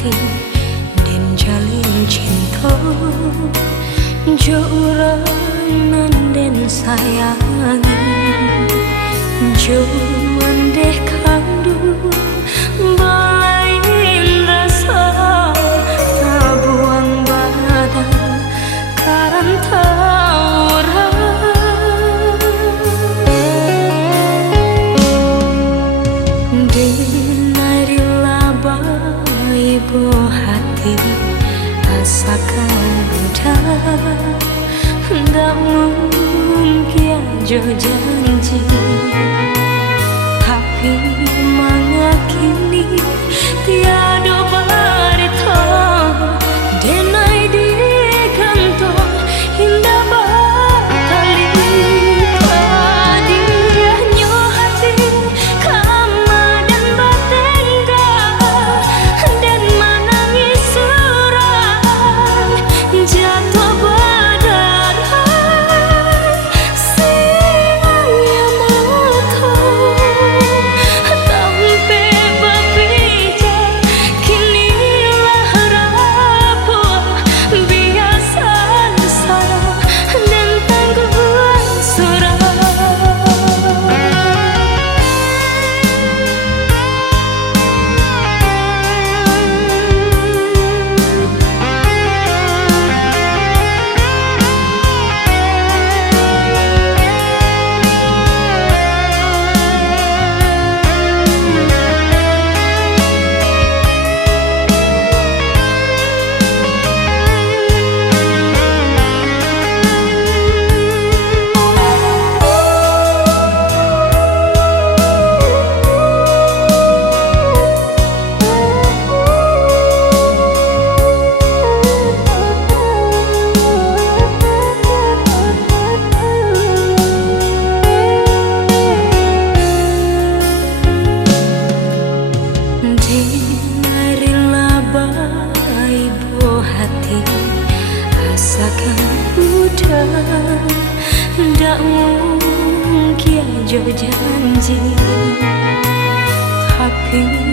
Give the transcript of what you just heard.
hati dan jalin cinta juranan dan sayangi cuman deh kandung balain rasa tak buang badan karena ibu hati asakan udah nggak mungkin jo janji tapi mengakini tiada barita denai di kantong indah bakali hadiahnya hati kama dan batengga dan menangis seorang jatuh berdarah siangnya mata tampe berbicara kinilah rapuh biasa salah dan tangguhan surah. Ibu hati asakan udah ndak mungkin jo janji tapi